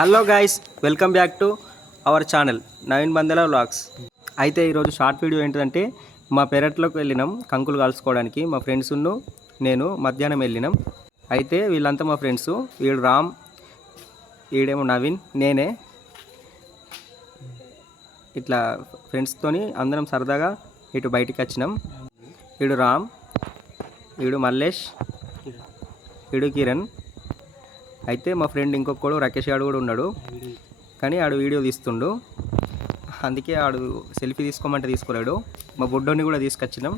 Hello guys welcome back to our channel Naveen Bandela vlogs అయితే ఈరోజు short video ఏంటంటే మా పెరట్లోకి వెళ్ళినాం కంకులు కలుసుకోవడానికి మా ఫ్రెండ్స్ నేను మధ్యాహ్నం వెళ్ళినాం. అయితే వీళ్ళంతా మా ఫ్రెండ్స్ వీడు రామ్ వీడేమో నవీన్ నేనే. ఇట్లా ఫ్రెండ్స్తోని అందరం సరదాగా ఇటు బయటికి వచ్చినాం. వీడు రామ్ వీడు మల్లేష్ వీడు కిరణ్. అయితే మా ఫ్రెండ్ ఇంకొకడు రాకేష్ గాడు కూడా ఉన్నాడు. కానీ ఆడు వీడియో తీస్తుండు. అందుకే ఆడు సెల్ఫీ తీసుకోమంటే తీసుకోలేడు. మా బుడ్డోని కూడా తీసుకొచ్చినాం.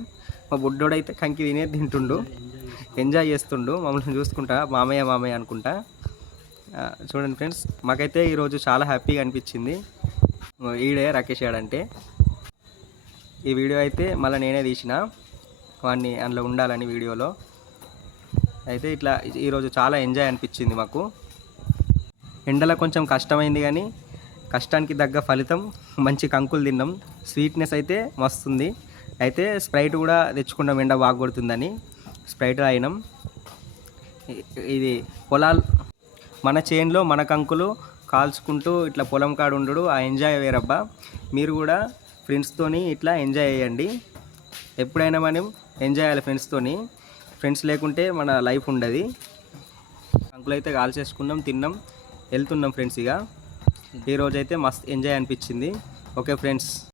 మా బుడ్డోడు అయితే కంకి తినే తింటుండు. ఎంజాయ్ చేస్తుండు. మమ్మల్ని చూసుకుంటా మామయ్య మామయ్య అనుకుంటా. చూడండి ఫ్రెండ్స్ మాకైతే ఈరోజు చాలా హ్యాపీగా అనిపించింది. ఈడే రాకేష్ గాడు అంటే. ఈ వీడియో అయితే మళ్ళీ నేనే తీసిన. వాడిని అందులో ఉండాలని వీడియోలో. అయితే ఇట్లా ఈరోజు చాలా ఎంజాయ్ అనిపించింది మాకు. ఎండలో కొంచెం కష్టమైంది కానీ కష్టానికి తగ్గ ఫలితం మంచి కంకులు తిన్నాం. స్వీట్నెస్ అయితే మస్తుంది. అయితే స్ప్రైట్ కూడా తెచ్చుకున్నాం ఎండ బాగా కొడుతుందని. స్ప్రైట్ తాగినాం. ఇది పొలాలు మన చేన్లో మన కంకులు కాల్చుకుంటూ ఇట్లా పొలం కాడు ఉండడు ఆ ఎంజాయ్ వేరబ్బా. మీరు కూడా ఫ్రెండ్స్తోని ఇట్లా ఎంజాయ్ చేయండి. ఎప్పుడైనా మనం ఎంజాయ్ చేయాలి ఫ్రెండ్స్తోని ఫ్రెండ్స్ లేకుంటే మన లైఫ్ ఉండదు. అంకులు అయితే కాల్చేసుకున్నాం తిన్నాం వెళ్తున్నాం ఫ్రెండ్స్ ఇక ఈరోజైతే అయితే మస్త్ ఎంజాయ్ అనిపించింది. Okay friends.